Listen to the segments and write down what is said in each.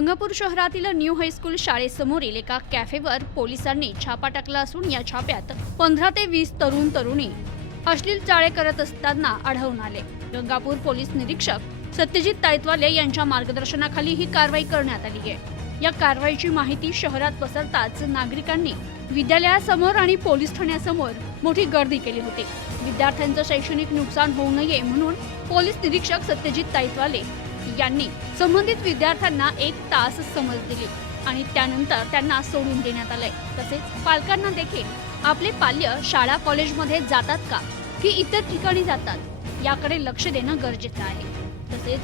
गंगापूर शहरातील new high school शाळेसमोरील एका कॅफेवर पोलिसांनी छापा टाकला असून या छाप्यात पंधरा ते वीस तरुण तरुणी अश्लील चाळे करत असताना आढळून आले. गंगापूर पोलीस निरीक्षक सत्यजित तायतवाले यांच्या मार्गदर्शनाखाली ही कारवाई करण्यात आली आहे. या कारवाईची माहिती शहरात पसरताच नागरिकांनी विद्यालयासमोर आणि पोलीस ठाण्यासमोर मोठी गर्दी केली होती. विद्यार्थ्यांचं शैक्षणिक नुकसान होऊ नये म्हणून पोलीस निरीक्षक सत्यजित ताईतवाले यांनी संबंधित विद्यार्थ्यांना एक तास समज दिली आणि त्यानंतर त्यांना सोडून देण्यात आलंय. तसेच पालकांना देखील आपले पाल्य शाळा कॉलेजमध्ये जातात का? की इतर ठिकाणी जातात? याकडे लक्ष देणं गरजेचं आहे. तसेच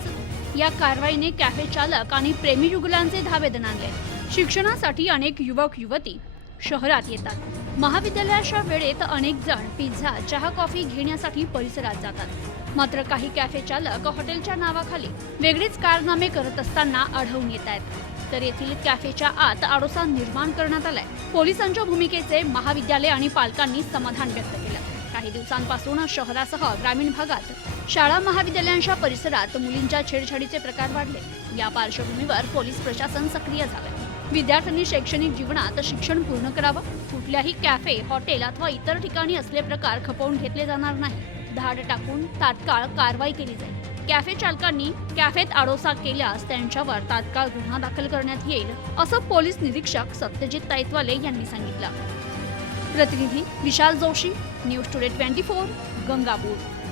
या कारवाईने कॅफे चालक आणि प्रेमी युगलांचे धावेदन आणले. शिक्षणासाठी अनेक युवक युवती शहरात येतात. महाविद्यालयाच्या वेळेत अनेक जण पिझ्झा चहा कॉफी घेण्यासाठी परिसरात जातात. मात्र काही कॅफे चालक हॉटेलच्या नावाखाली वेगळीच कारनामे करत असताना आढळून येत आहेत. तर येथील कॅफेच्या आत आडोसा निर्माण करण्यात आलाय. पोलिसांच्या भूमिकेचे महाविद्यालय आणि पालकांनी समाधान व्यक्त केलं. काही दिवसांपासून शहरासह ग्रामीण भागात शाळा महाविद्यालयांच्या परिसरात मुलींच्या छेडछाडीचे प्रकार वाढले. या पार्श्वभूमीवर पोलीस प्रशासन सक्रिय झालं विद्यार्थ्यांनी शैक्षणिक जीवनात शिक्षण पूर्ण करावं. कुठल्याही कॅफे हॉटेल अथवा इतर ठिकाणी असले प्रकार खपवून घेतले जाणार नाही. धाड टाकून तात्काळ कारवाई केली जाईल. कॅफे चालकांनी कॅफेत आडोसा केल्यास त्यांच्यावर तात्काळ गुन्हा दाखल करण्यात येईल असं पोलीस निरीक्षक सत्यजित ताईतवाले यांनी सांगितलं. प्रतिनिधी Vishal Joshi news today twenty four Gangapur.